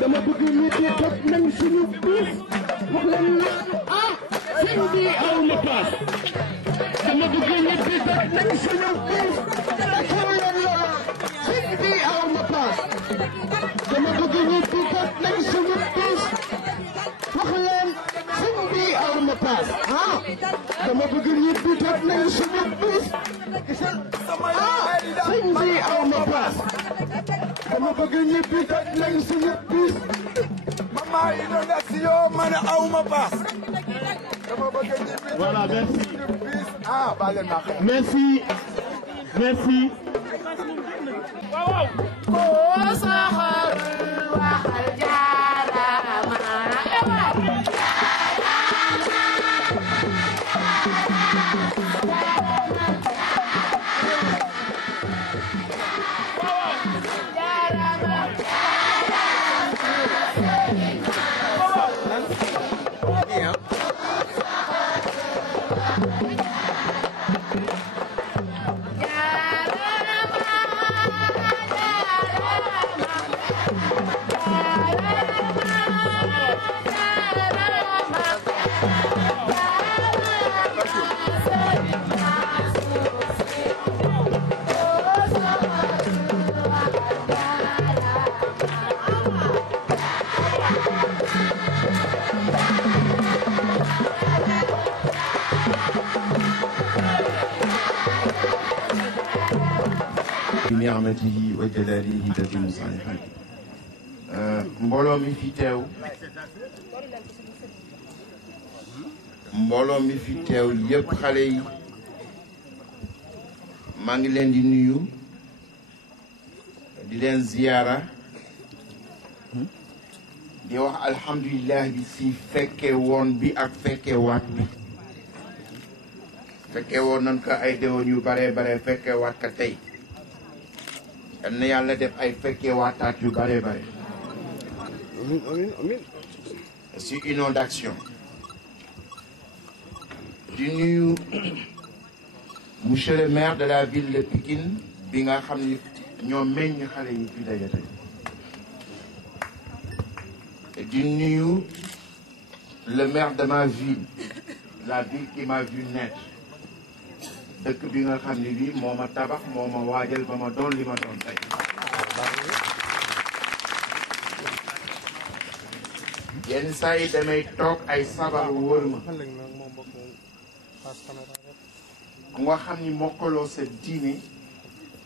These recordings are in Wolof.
dama bëgg nit yi topp nañ suñu bis wax leen ah sëñ bi aw ma paas dama bëgg nit yi topp nañ suñu bis sëñ bi aw ma paas dama bëgg nit yi topp nañ suñu bis wax leen sëñ bi aw ma paas ah dama bëgg nit yi topp nañ suñu bis ah sëñ bi aw ma paas dama bëgg ñibbi toj nañ suñu bis mama inondation man aw ma paas dama bëgg ñibbi voilà merci bis ah baal leen ma merci merci waaw ko saxar waxal jaarama ni'matihi wa jalalihi tatimu salihat mbooloo mi fi teew yëpp xale yi maa ngi leen di nuyu di leen ziyaara di wax alhamdulillah bi si fekke woon bi ak fekke waat bi fekke woon nañ ko ay déwén yu bare bare fekke waat ka tey yal na yàlla def ay fekkee waataat yu bare bare. Amiin. C'est inondation. di nuyu monsieur le maire de la ville de Pikine bi nga xam ni ñoo meññ xale yi fi daje tey. di nuyu le maire de ma ville la ville qui m'a vu naître. dëkk bi nga xam ne bii moo ma tabax moo ma waajal ba ma doon li ma doon tey yenn saa yi damay toog ay sabar wër ma ku nga xam ni mokkaloo sa diine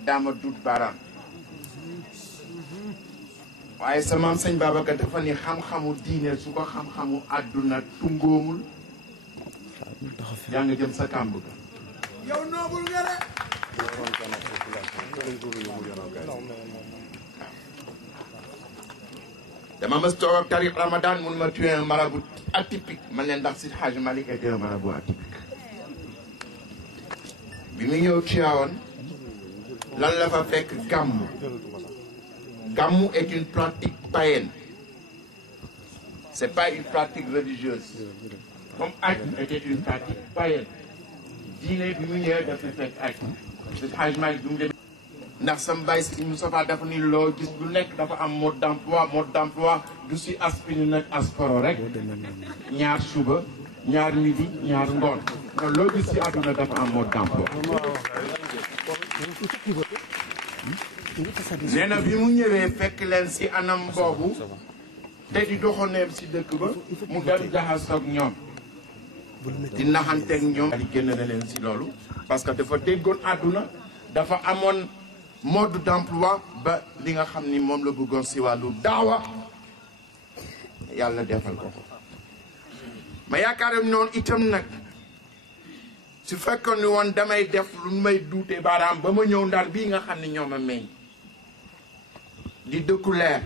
daama dut baaraam waaye sa maam sëñ Babacar dafa ni xam-xamu diine su ko xam-xamu àdduna tungoomul yaa nga jëm sa kàmb ga yow noobul nga de dama mës toog ak Tariq Ramadan mun ma tuer un marabout atypique man leen ndax Seydi Hadji Malick était un marabout atypique bi mu ñëw Tivaouane lan la fa fekk gàmmu gàmmu est une pratique païenne c'est pas une pratique religieuse comme aj était une pratique païenne diine bi mu ñëwee dafa fekk aj Seydi Hadji Malick bi mu demee ndax sama baay si Moustapha dafa ni loo gis lu nekk dafa am mode d'emploi du si aspirine nag asporo rek ñaar suba ñaar midi ñaar ngoon kon loo gis si àdduna dafa am mode d'emploi nee na bi mu ñëwee fekk leen si anam boobu te di doxoneem si dëkk ba mu dem jaxasoog ñoom di naxanteeg ñoom di génn na leen si loolu parce que dafa déggoon àdduna dafa amoon mode d'emploi ba li nga xam ni moom la bëggoon si wàllu daawa yàlla defal ko ma yaakaaram noonu itam nag su fekkoon ni woon damay def lu may duute baaraam ba ma ñëw Ndar bii nga xam ne ñoo ma meññ di dëkku leer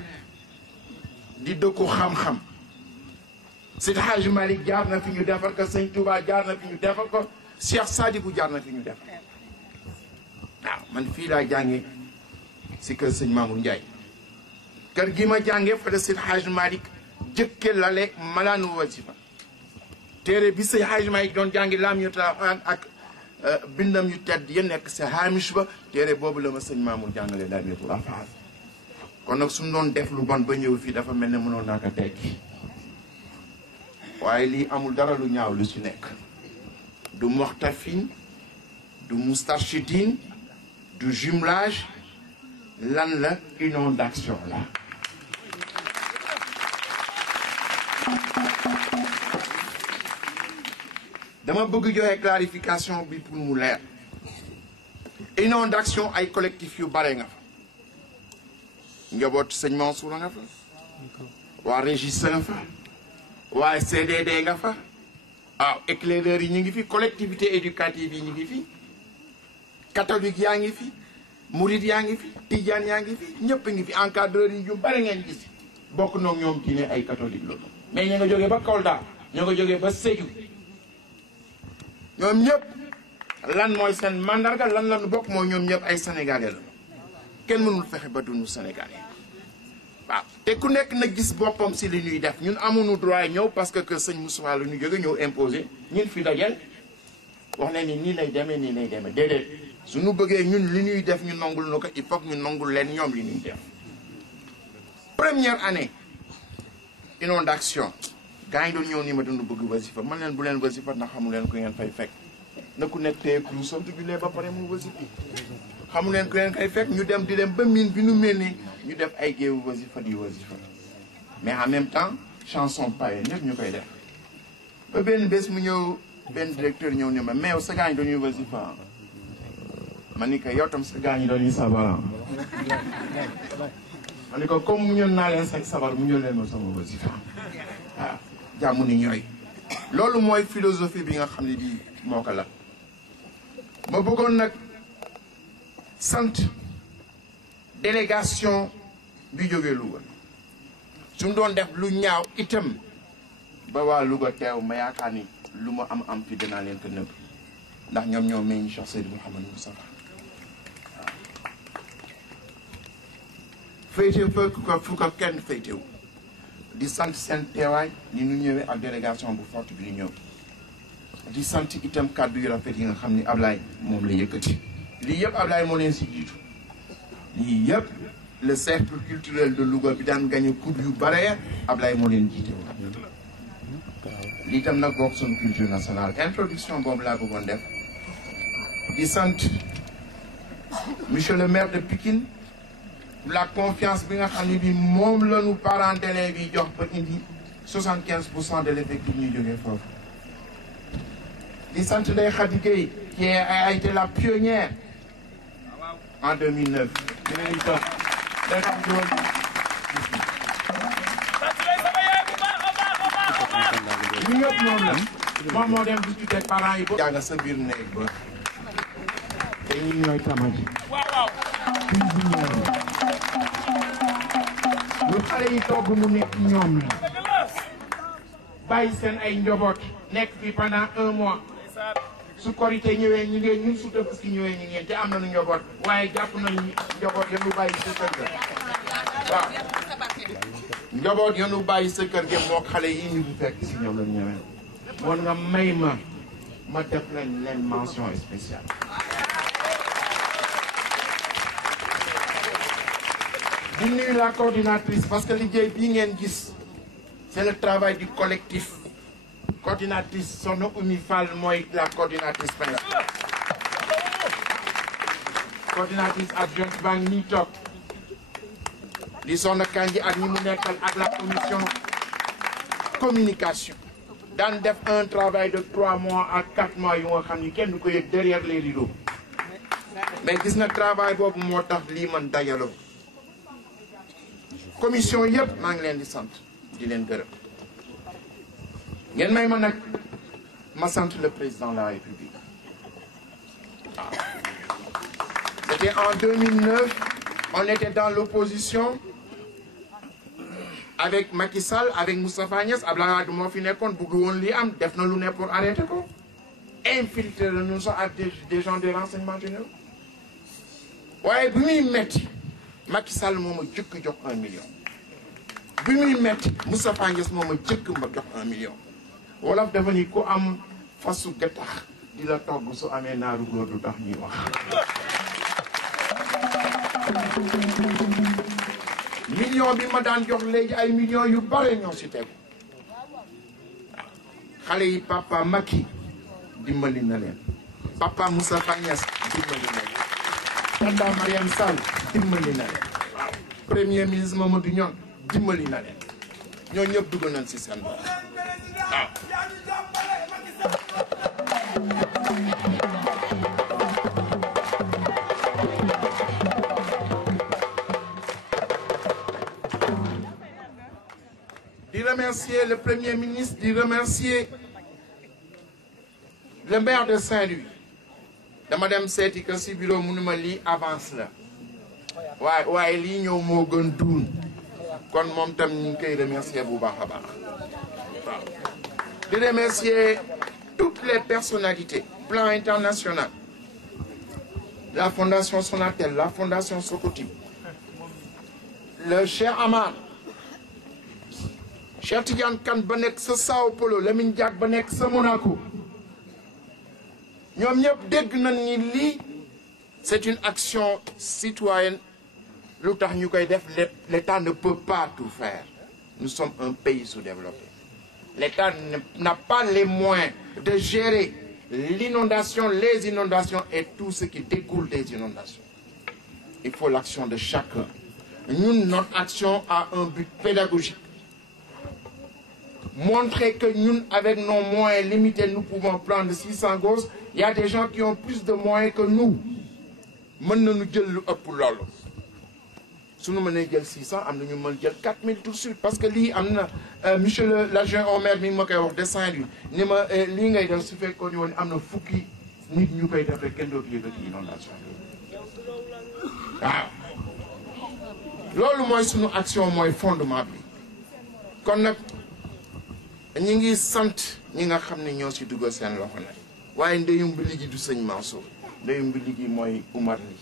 di dëkku xam-xam Seydi Hadji Malick jaar na fi ñu defal ko Sëñ Touba jaar na fi ñu defal ko Cheikh Sadibou jaar na fi ñu defal waaw man fii laa jànge si kër sëñ Mamour Ndiaye kër gi ma jànge fa de Seydi Hadji Malick jëkke lale malaanu wasifa téere bi say xaajuma yi doon jàngi laam yu Alxuraan ak bindam yu tedd ya nekk sa haamish ba téere boobu la ma sëñ Mamour jàngale laam yu Alxuraan kon nag suñu doon def lu bon ba ñëw fii dafa mel ne mënoon naa ko tekki waaye lii amul dara lu ñaaw lu ci nekk du moxtafin du moustarchidine du jumelage lan la inondation la dama bëgg joxe clarification bi pour mu leer inondation ay collectif yu bare nga fa njaboot sëñ Mansour nga fa waa Régis nga fa waa CDD nga fa waaw éclaireurs yi ñu ngi fi collectivité éducative yi ñu ngi fi catholique yaa ngi fi mouride yaa ngi fi tijaan yaa ngi fi ñëpp ngi fi encadreurs yi yu bare ngeen gis bokk noog ñoom diine ay catholique loolu mais ña nga jógee ba Kolda ña nga jógee ba Sédhiou ñoom ñëpp lan mooy seen mandarga lan la ñu bokk mooy ñoom ñëpp ay sénégalais la kenn mënul fexe ba dunu sénégalais waaw te ku nekk na gis boppam si li ñuy def ñun amuñu droit ñëw parce que sëñ Moussa la ñu jóge ñëw imposé ñun fi dajel wax ne ni nii lay demee déedéet suñu bëggee ñun li ñuy def ñu nangul na ko il faut que ñu nangul leen ñoom li ñuy def première année inondation gaa yi doon ñëw nii ma dund bëgg wasifa man leen bu leen wasifa ndax xamu leen ku ngeen fay fekk na ku nekk téye ku sant julee ba pare mu wasifa xamu leen ku ngeen koy fekk ñu dem di dem ba miin bi nu mel ni ñu def ay géewu wasifa di wasifa mais en même temps chanson paye ñëpp ñu koy def ba benn bés mu ñëw benn directeur ñëw ne ma mais sa gaa ñi dañuy wasifa ma ni ko yow tam sa gaa ñi dañuy sabar ma ni ko comme mu ñëw naa leen sek sabar mu ñëw leen ma sama wasifa waaw jàmm ni ñooy loolu mooy philosophie bi nga xam ne bii moo ko la ma bëggoon nag sant délégation bi jógee Louga suñ doon def lu ñaaw itam ba waa Louga teew ma yaakaar ni lu ma am fi dinaa leen ko nëbb ndax ñoom ñoo meññ Cheikh Seydou Mouhamadou Moustapha féete fu ko kenn féetewu di sant seen teewaay ni ñu ñëwee ak délégation bu forte bi ñu ñëw di sant itam kàddu yu rafet yi nga xam ni Ablaye moom la yëkkati lii yëpp Ablaye moo leen si jiitu lii yëpp le cercle culturel de Louga bi daan gagné coupe yu bare Ablaye moo leen jiite woon lii tam nag bokk suñu culture nationale introduction boobu laa bëggoon def di sant monsieur le maire de Pikine la confiance bi nga xam ne bi moom la ñu parents d'élèves bi jox ba indi 75% de l'effectif ñuy jógee foofu di sant Ndeye Khady Gueye qui a été la pionnière en 2009 dinañu toog day xam doon ñu ñëpp noonu la moom moo dem discuter ak parents yi ba jàng sa biir néeg ba te ñi ñooy tamaji lu xale yi togg mu nekk ñoom la bàyyi seen ay njaboot nekk fi pendant 1 mois su korité ñëwee ñu ngeen ñun su Tabaski ñëwee ñu ngeen te am nañu njaboot waaye jàpp nañu njaboot yenu bàyyi sa kër ga waaw njaboot yenu bàyyi sa kër ga moo xale yi ñu fi fekk si ñoom la ñëwee moon nga may ma def leen mention spéciale di nuyu la coordinatrice parce que liggéey bii ngeen gis c'est le travail du collectif coordinatrice Soxna Oumy Fall mooy la coordinatrice principale coordinatrice adjointe baa ngi nii toog di Soxna Kanji ak ñi mu nekkal ak la commission communication daan def un travail de 3 mois à 4 mois yu nga xam ni kenn du ko yëg derrière les rideaux mais gis na travail boobu moo tax lii man dajaloo commission yëpp maa ngi leen di sant di leen gërëm ngeen may ma nag ma sant le président de la République waaw c'était en 2009 on était dans l'opposition avec Macky Sall avec Moustapha Niasse Abdoulaye Wade moo fi nekkoon bëgg woon li am def na lu ne pour arrêter ko infiltrer la ñu sax ak des gens des renseignements généraux waaye bi muy metti Macky Sall moo ma jëkk jox 1 million bi muy metti Moustapha Niasse moo ma jëkk ma jox 1 million wolof dafa ni ku am fasu gattax di la togg su amee naaru góor du tax ñuy wax. million bi ma daan jox léegi ay millions yu bare ñoo si tegu xale yi papa Macky dimbali na leen papa Moustapha Niasse dimbali na leen tata Mariam Sall dimbali na leen waaw premier ministre Mamadou Nione dimbali na leen ñoo ñëpp dugg nañ si seen bopp waaw. di remercier le premier ministre, di remercier le maire de Saint-Louis. dama dem seeti que si bureau munuma lii avance la waaye lii ñëw moo gën duun kon moom tam ñu ngi koy remercier bu baax a baax waaw. di remercier toutes les personnalités plan international, la fondation Sonatel, la fondation Socotip, le Cheikh Amar, Cheikh Tidiane Kane ba nekk sa Sao Paulo, Lamine Diack ba nekk sa Monaco. ñoom ñëpp dégg nañ ni lii c'est une action citoyenne. lu tax ñu koy def l'État ne peut pas tout faire. Nous sommes un pays sous-développé. L'État n'a pas les moyens de gérer l'inondation, les inondations et tout ce qui découle des inondations. Il faut l'action de chacun. Nous, notre action a un but pédagogique. Montrer que nous, avec nos moyens limités, nous pouvons prendre 600 gosses. Il y a des gens qui ont plus de moyens que nous. Maintenant, nous disons que si nous menons 600, nous menons 4000 tout de suite. Parce que lui, monsieur l'adjoint au maire, il m'a descendu lui. Il m'a dit que si fait qu'on a un fouki, nous ne pouvons pas faire l'inondation. Loolu mooy sunu action mooy fondement bi kon nag ñi ngi sant ñi nga xam ne ñoo si duggal seen loxo nag waaye ndeyum bi ligi du sëñ Mansour ndeyum bi ligi mooy Oumar Ly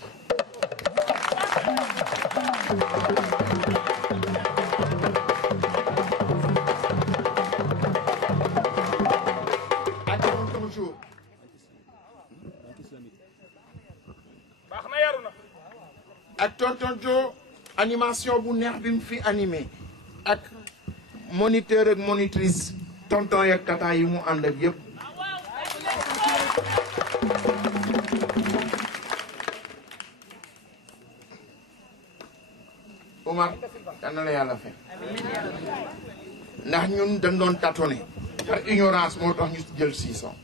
ak tonton Jo animation bu neex bi mu fi animé ak moniteur ak monitrice tonton yak tata yi mu ànd ak yëpp Omar dana la yàlla fekk ndax ñun dañ doon tâtonner par ignorance moo tax ñu jël 600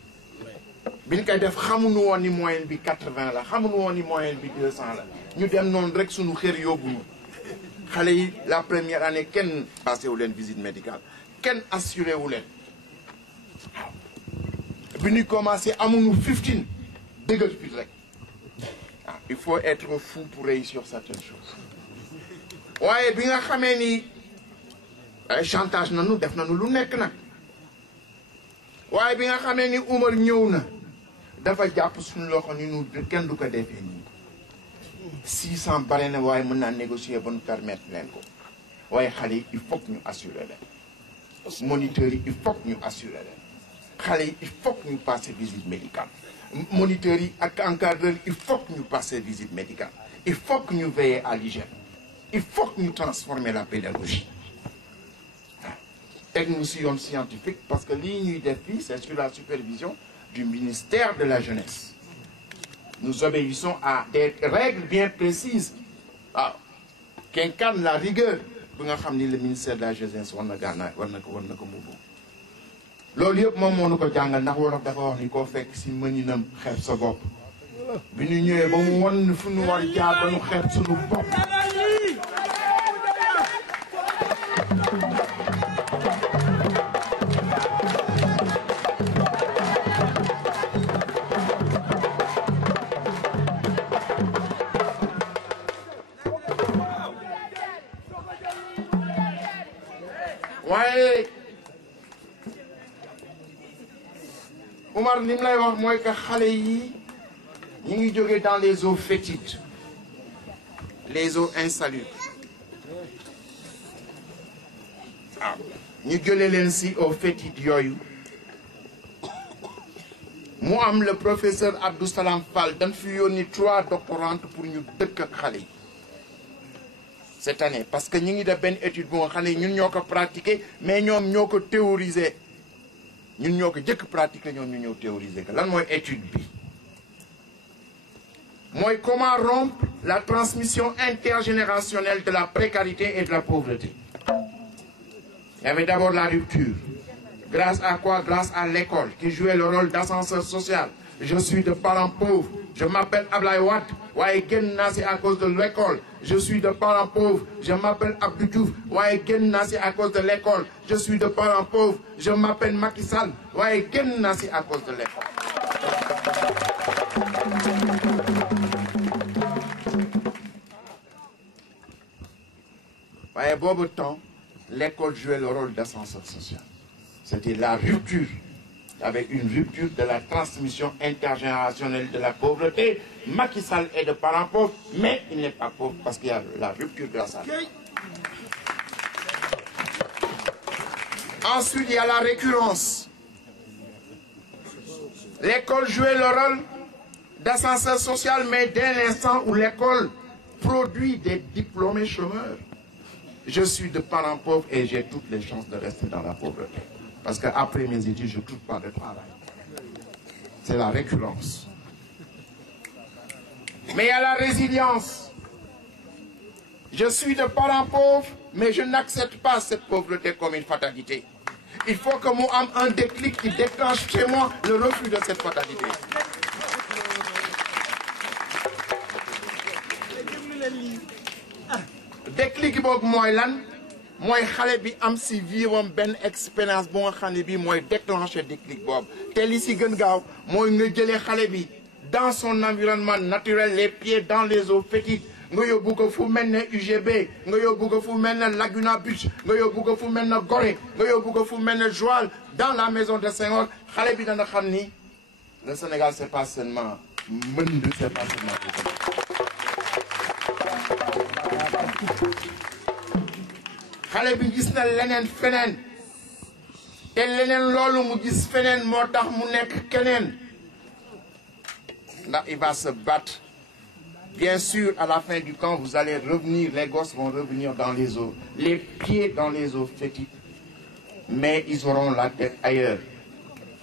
bi ñu koy def xamuñu woon ni moyenne bi 80 la xamuñu woon ni moyenne bi 200 la ñu dem noonu rek suñu xër yóbbuñu xale yi la première année kenn passé wu leen visite médicale kenn assuré wu leen waaw bi ñu commencé amuñu 15 dëggal fit rek waaw il faut être fou pour réussir certaines choses waaye bi nga xamee ni chantage nañu def nañu lu nekk nag waaye bi nga xamee ni Oumar ñëw na dafa jàpp suñu loxo ni ñu kenn du ko defee nii 600 bare na waaye mën naa négocier ba ñu permettre leen ko waaye xale yi il faut que ñu assurer leen moniteurs yi il faut que ñu assurer leen xale yi il faut que ñu passer visite médicale moniteurs yi ak encadreurs yi il faut que ñu passer visite médicale il faut que ñu veiller à l'hygiène il faut que ñu transformer la pédagogie teg ñu si yoon scientifique parce que lii ñuy def fii c'est sur la supervision du ministère de la jeunesse. Nous obéissons à des règles bien précises qui incarnent la rigueur. Le ministère de la jeunesse war na ko mbubu loolu yëpp moom moo nu ko jàngal ndax wolof dafa wax ni koo fekk si mëninam xeeb sa bopp bi ñu ñëwee ba mu won fu ñu war jaar ba ñu xeeb suñu bopp waaye Oumar li mu lay wax mooy que xale yi ñi ngi jóge dans les eaux fétides les eaux insalubres waaw ñu jëlee leen si eaux fétides yooyu mu am le professeur Abdou Salam Fall dañ fi yónni 3 doctorantes pour ñu dëkk ak xale yi cette année parce que ñi ngi def benn étude bu nga xam ne ñun ñoo ko pratiquer mais ñoom ñoo ko théoriser ñun ñoo ko jëkk pratiquer ñoom ñu ñëw théoriser que lan mooy étude bi mooy comment rompre la transmission intergénérationnelle de la précarité et de la pauvreté. Il y avait d'abord la rupture. Grâce à quoi? Grâce à l'école qui jouait le rôle d'ascenseur social. Je suis de parents pauvres. Je m'appelle Ablaye Wade. Waaye génn naa si à cause de l'école. Je suis de parents pauvres. Je m'appelle Abdou Diouf. Waaye génn naa si à cause de l'école. Je suis de parents pauvres. Je m'appelle Macky Sall. Waaye génn naa si à cause de l'école. Waaye boobu temps, l'école jouait le rôle d'ascenseur social. C'était la rupture. Il y avait une rupture de la transmission intergénérationnelle de la pauvreté. Macky Sall est de parents pauvres, mais il n'est pas pauvre parce qu'il y a la rupture de la santé. Ensuite, il y a la récurrence. L'école jouait le rôle d'ascenseur social, mais dès l'instant où l'école produit des diplômés chômeurs, je suis de parents pauvres et j'ai toutes les chances de rester dans la pauvreté. Parce qu'après mes études, je ne trouve pas de travail. C'est la récurrence. Mais il y a la résilience. Je suis de parents pauvres, mais je n'accepte pas cette pauvreté comme une fatalité. Il faut que moi ait un déclic qui déclenche chez moi le refus de cette fatalité. Déclic boobu mooy lan mooy xale bi am si vivre benn expérience bu nga xam ne bii mooy déclencher déclic boobu te li si gën gaaw mooy nga jëlee xale bi dans son environnement naturel les pieds dans les eaux fétides nga yóbbu ko fu mel ne UGB nga yóbbu ko fu mel ne Laguna Beach nga yóbbu ko fu mel ne Gorée nga yóbbu ko fu mel ne Joal dans la maison de Senghor xale bi dana xam ni le Sénégal c'est pas seulement Mbënd c'est pas seulement xale bi gis na leneen feneen te leneen loolu mu gis feneen moo tax mu nekk keneen ndax il va se battre. Bien sûr, à la fin du camp, vous allez revenir, les gosses vont revenir dans les eaux, les pieds dans les eaux fétides, mais ils auront la tête ailleurs.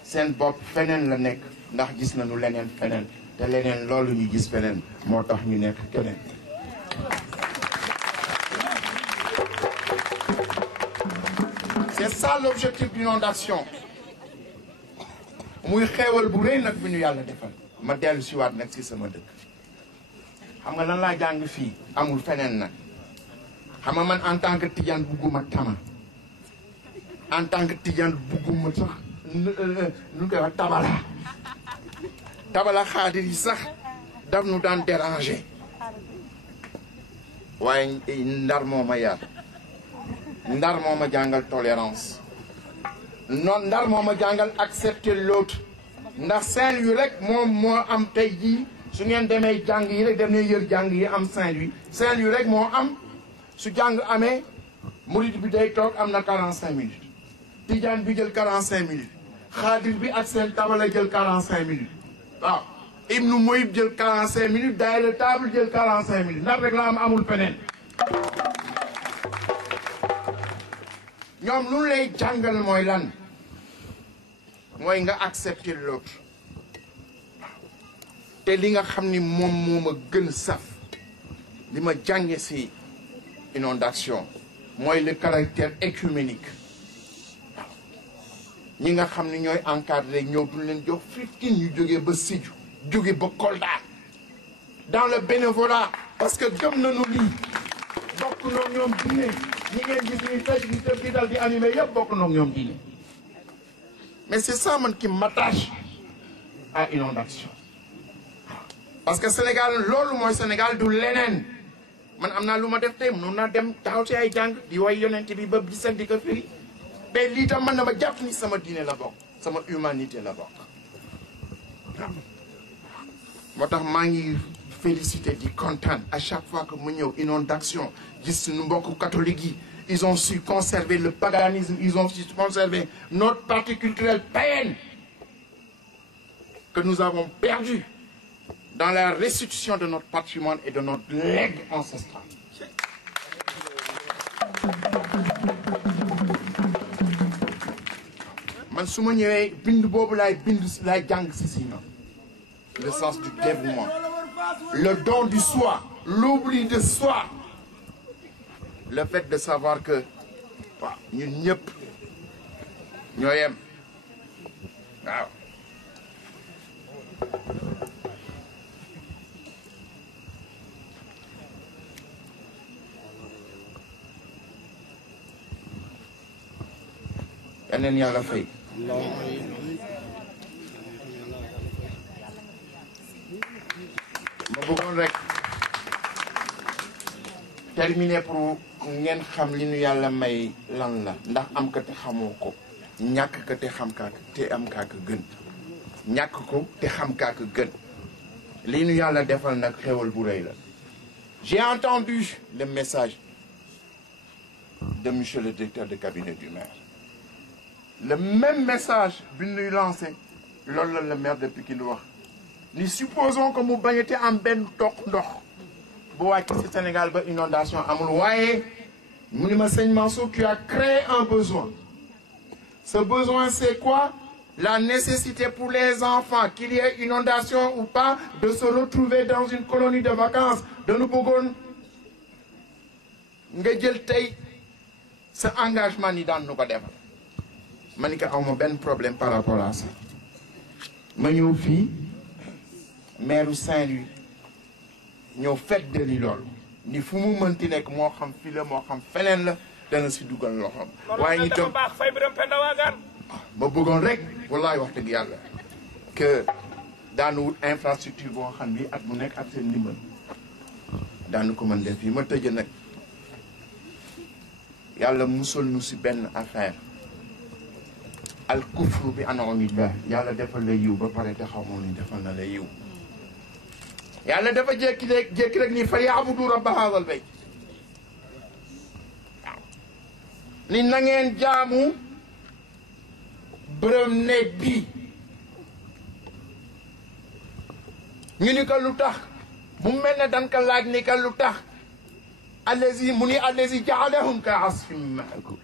Seen bopp feneen la nekk ndax gis nañu leneen feneen te leneen loolu ñu gis feneen moo tax ñu nekk keneen. C'est ça l'objectif d'inondation. muy xeewal bu rëy nag bi ñu yàlla defal. ma dellu si waat nag si sama dëkk. xam nga lan laa jàng fii amul feneen nag. xam nga man en tant que tijaan bugguma tama. en tant que tijaan bugguma sax nu koy wax tabala. tabala xaadir yi sax daf nu daan déranger. waaye ndar moo ma yar. ndar moo ma jàngal tolérance. non ndar moo ma jàngal accepter l'autre. ndax Saint-Louis rek moom moo am tey jii su ngeen demee jàng yi rek dem ne yër jàng yi am Saint-Louis. Saint-Louis rek moo am su jàng amee murid bi day toog am na 45 minutes. tijaan bi jël 45 minutes. xaadir bi ak seen tabala jël 45 minutes. waaw Ibnu Moyib jël 45 minutes daayira table jël 45 minutes ndax rek la am amul feneen. ñoom lu lay jàngal mooy lan mooy nga accepter l'autre te li nga xam ni moom moo ma gën saf li ma jànge ci inondation mooy le caractère écuménique ñi nga xam ni ñooy encadré ñëw duñ leen jox fifteen ñu jógee ba Sédhiou jóge ba Kolda dans le bénévolat parce que gëm nañu lii bokk na ñoom diine ñi ngeen gis ñuy fecc di tëb di dal di animé yëpp bokk na ñoom diine mais c'est ça man qui m'attache à inondation parce que Sénégal loolu mooy Sénégal du leneen man am naa lu ma def tey mënoon naa dem taxaw ci ay jàng di way yonent bi ba di seg di ko firi mais lii tam man na ma jàpp ni sama diine la bokk sama humanité la bokk waaw moo tax maa ngi félicité di kontaan à chaque fois que mu ñëw inondation gis suñu mbokku catholique yi ils ont su conserver le paganisme ils ont su conserver notre partie culturelle païenne que nous avons perdu dans la restitution de notre patrimoine et de notre legs ancestral. Man su ma ñëwee bind boobu laay jàng si sinon le sens du dévouement, le don du soi, l'oubli de soi, le fait de savoir que waaw ñun ñëpp ñoo yem waaw. yeneen yàlla fay. ma bëggoon rek terminer pour ngeen xam li nu yàlla may lan la ndax am ka te xamoo ko ñàkk ka te xam kaa te am kaa ka gën ñàkk ko te xam kaa ka gën li nu yàlla defal nag xewal bu rëy la. J'ai entendu le message de monsieur le directeur de cabinet du maire. Le même message bi ñuy lancé loolu la le maire de Pikine wax ni supposons que mu bañete am benn toq ndox bu wàcc ci Sénégal ba inondation amul waaye mu ni ma sëñ Mansour tu as créé un besoin. Ce besoin c'est quoi? La nécessité pour les enfants qu'il y ait inondation ou pas de se retrouver dans une colonie de vacances. dañu bëggoon nga jël tey sa engagement ni daan nu ko defal. ma ni ko aw ma benn problème par rapport à ça ma ñëw fii maire Saint-Louis ñëw feddali loolu ni fu mu mënti nekk moo xam fii la moo xam feneen la dana si dugal loxoom. waaye ñu tam ma bëggoon rek wallaay wax dëgg yàlla que daanu wut infrastructure boo xam bi at bu nekk ak seen ndimbal daanu ko mën def fii ma tëjee nag yàlla musal nu si benn affaire. al kufru bi an'amillah yàlla defal la yiw ba pare te xamoo ni defal na la yiw yàlla dafa jékki rek ni falyabudu rabba haadal bayt waaw ni na ngeen jaamu bërëm néeg bi ñu ni ko lu tax bu mel ne dan ka laaj ni ka lu tax allazi mu ni allazi ja'alahum ka asfin ma'kul.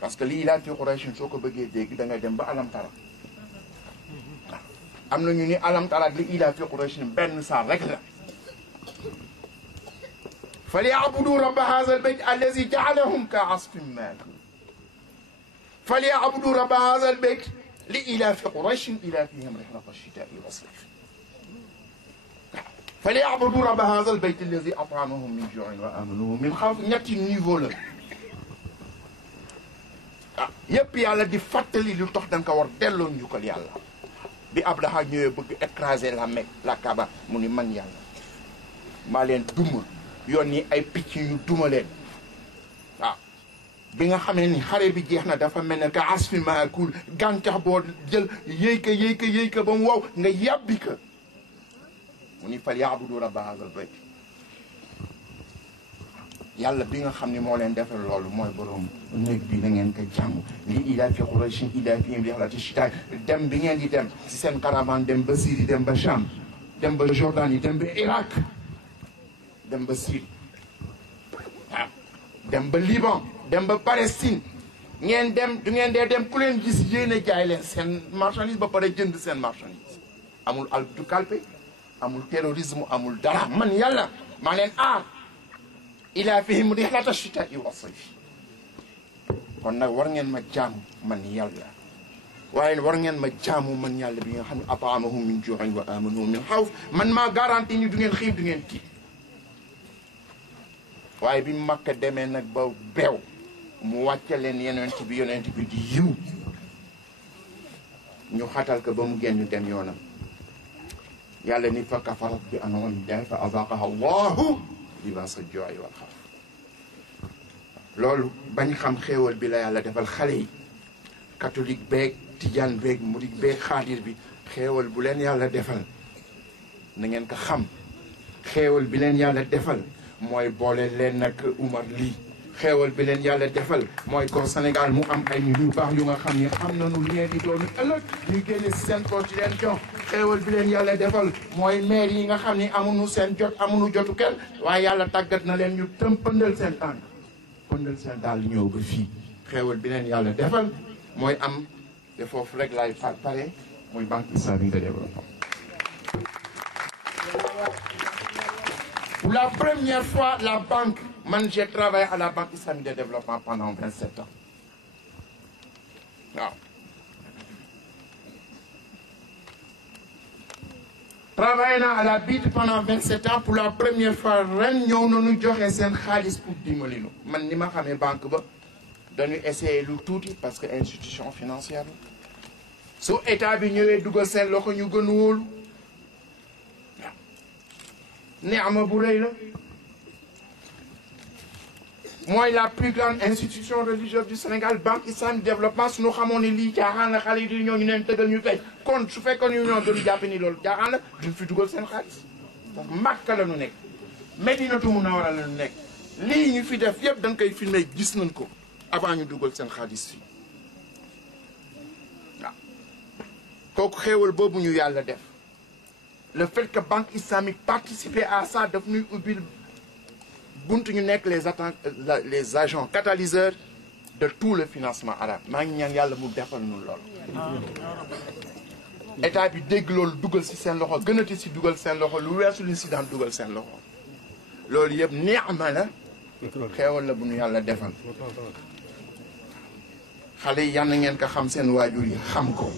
parce que lii laa fi Quraysh soo ko bëggee dégg da ngay dem ba alam tara am na ñu ni alam tara ak li ilaa fi Quraysh benn saar rek la. falyabudu rabba haazal bayt allazi ja'alahum ka asfin ma'kul. falyabudu rabba haazal bayt li ilaa fi Quraysh ilaafihim rihlata ash-shitaa'i was-sayf. falyabudu rabba haazal bayt allazi at'amahum min juu'in wa aamanahum min xawf. ñetti niveau la. yëpp yàlla di fàttali lu tax da nga ko war delloo njukkal yàlla bi Abraha ñëwee bëgg écraser la Mecque la Kaaba mu ni man yàlla maa leen duma yoon ni ay picc yu duma leen waaw bi nga xamee ni xare bi jeex na dafa mel ne que asfi maakul gàncax boo jël yëy ka ba mu wow nga yàbbi ka mu ni fal ya'budu rabba haazal bayt yàlla bi nga xam ne moo leen defal loolu mooy borom néeg bi na ngeen ko jàmm li ilaafi Qurayshin ilaafihim rihlata shitaa'i dem bi ngeen di dem si seen caravane dem ba Syrie dem ba Cham dem ba Jordanie dem ba Irak dem ba Syrie waaw dem ba Liban dem ba Palestine ngeen dem du ngeen dee dem ku leen gis yéene jaay leen seen marchandise ba pare jënd seen marchandise amul al du kalpe amul terrorisme amul dara man yàlla maa leen aar ilaafihim rihlata shitaa'i was-sayf. kon nag war ngeen ma jaamu man yàlla waaye war ngeen ma jaamu man yàlla bi nga xam ne at'amahum min juu'in wa aamanahum min xawf man maa garanti ni du ngeen xiif du ngeen tiit. waaye bi Makka demee nag ba beew mu wàcce leen yonent bi di yiw ñu xatal ko ba mu génn dem yoonam yàlla ni fa kafarat bi an'amillahi fa azaaqaha Allahu libaasa al-juu'i wal xawf. loolu bañ xam xéewal bi la yàlla defal xale yi catholique beeg tijaan beeg murid beeg xaadir bi xéewal bu leen yàlla defal na ngeen ko xam xéewal bi leen yàlla defal mooy boole leen nag Umar lii xéewal bi leen yàlla defal mooy ko Sénégal mu am ay nit yu baax yu nga xam ni xam nañu li ngeen di doon ëllëg ñu génne si seen poche di leen jox xéewal bi leen yàlla defal mooy maire yi nga xam ni amuñu seen jot amuñu jotu kenn waaye yàlla tàggat na leen ñu pëndal seen tànk pëndal seen daal ñëw ba fii xéewal bi leen yàlla defal mooy am te foofu rek laay pare mooy banque islamique de développement. Pour la première fois, la banque, j'ai travaillé à la Banque islamique de développement pendant 27 ans. Wow. Travaillé à la BID pendant 27 ans, pour la première fois, nous avons eu un khalis pour dimbali. Man ni ma xamé banque ba dañu essayer lu touti parce que institution financière. So état bi ñëwé duggal sen loxo ñu gën wolu. Néama bu rëy la mooy la plus grande institution religieuse du Sénégal banque islamique de développement suñu xamoon ne lii jaaxaan la xale yi di ñoo ñu leen tëggal ñu fay kon su fekkoon ñu ñoo doon jàpp ni loolu jaaxaan la duñ fi dugal seen xaalis parce que Makka la ñu nekk Medinatu Munawwara la ñu nekk lii ñu fi def yëpp dañ koy filmé gis nañ ko avant ñu dugal seen xaalis fii waaw kooku xéewal boobu ñu yàlla def le fait que banque islamique participait à ça daf ñuy ubbil buntu ñu nekk les agents catalyseurs de tout le financement arabe maa ngi ñaan yàlla mu defal ñu lool. état bi dégg loolu dugal si seen loxo gënati si dugal seen loxo lu weesu li si daan dugal seen loxo loolu yëpp neexma la xeewal la bu ñu yàlla defal xale yi yal na ngeen ko xam seen waajur yi xam ko.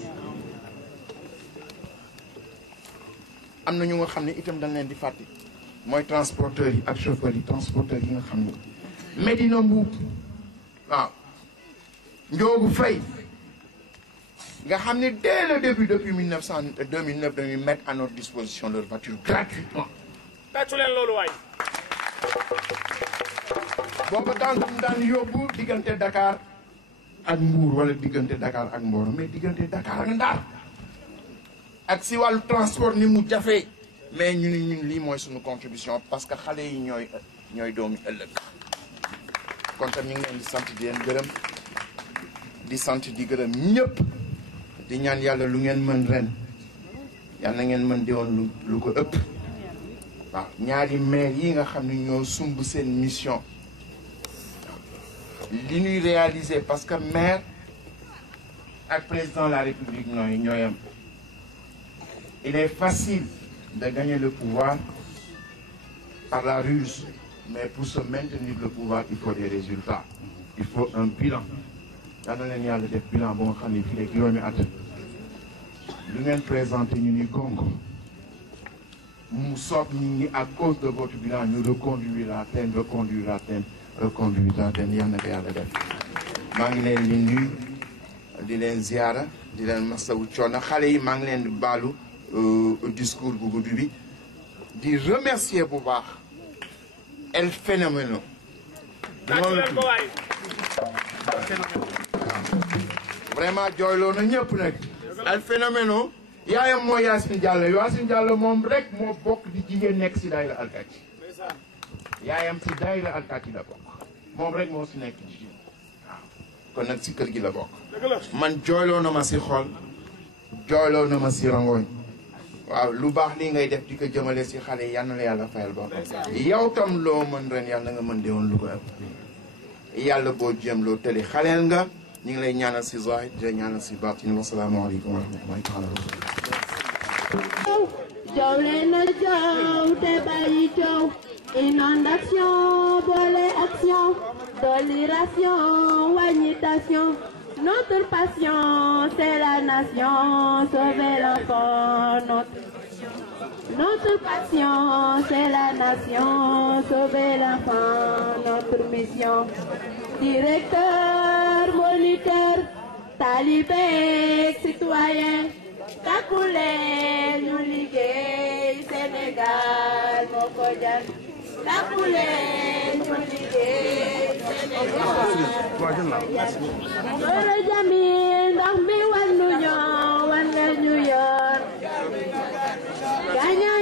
am na ñu nga xam ne itam dañ leen di fàtte mooy transporteurs yi ak chauffeurs yi transporteurs yi nga xam ne Medina Mbuub waaw Njoogu Fay nga xam ne dès le début depuis 2009 dañuy mettre à notre disposition leur voiture gratuitement. tàccu leen loolu waay. booba daan yóbbu diggante Dakar ak Mbour wala diggante Dakar ak Mboro mais diggante Dakar ak Ndar. ak si wàllu transport ni mu jafee mais ñun lii mooy suñu contribution parce que xale yi ñooy doomi ëllëg kon tam ñu ngi leen di sant di leen gërëm di sant di gërëm ñëpp di ñaan yàlla lu ngeen mën ren yàlla na ngeen mën di woon lu ko ëpp waaw ñaari maire yi nga xam ne ñoo sumb seen mission li ñuy réaliser parce que maire ak président de la République ñooy am. Il est facile de gagner le pouvoir par la ruse, mais pour se maintenir le pouvoir, il faut des résultats. Il faut un bilan. Il y a des bilans bon nous nous présentons nous Congo. Nous sommes à cause de votre bilan, nous reconduire la terre, reconduire la terre, reconduire la terre. Il y a des bilans. Di leen ziara di leen masawu coono xale yi maa ngi leen di baalu discours bu gudd bi di remercier bu baax El Phénoméno vraiment jooyloo na ñëpp nag El Phénoméno yaayam mooy Yacine Diallo moom rek moo bokk di jigéen nekk si daayira alkaati yaayam si daayira alkaati la bokk moom rek moo si nekk jigéen waaw kon nag si kër gi la bokk man jooyloo na ma si xol jooyloo na ma si rangoñ waaw lu baax lii ngay def di ko jëmale si xale yi yal na la yàlla fayal ba yow tam loo mën ren yàlla nga mën deewoon lu ko ëpp yàlla boo jéem loo tëli xaleel nga ñu ngi lay ñaanal si zahir di la ñaanal si baatin wasalaamaaleykum wa rahmatullahi taala Jow leen na jow te bàyyi jow inondation boole action tolération wàññitation. Notre passion, c'est la nation, sauver l'enfant. Notre passion, c'est la nation, sauver l'enfant. Notre mission, directeur, moniteur, talibé, citoyen, Takoulé, nous liguer, Sénégal, Mokojan. Takoulé, nous liguer, Sénégal. Wala jami ndax mi wan nu ñoo wan la ñu yor gaña